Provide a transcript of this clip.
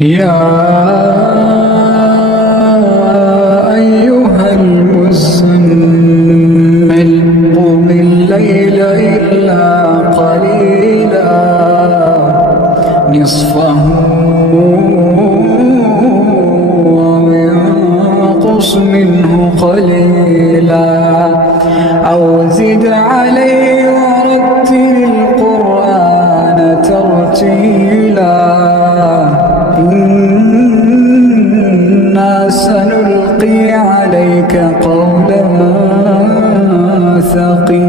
يا أيها المزمل قم الليل إلا قليلا نصفه أو انقص منه قليلا أو زد عليه ورتل القرآن ترتيلا إنا سنلقي عليك قولا ثقيلا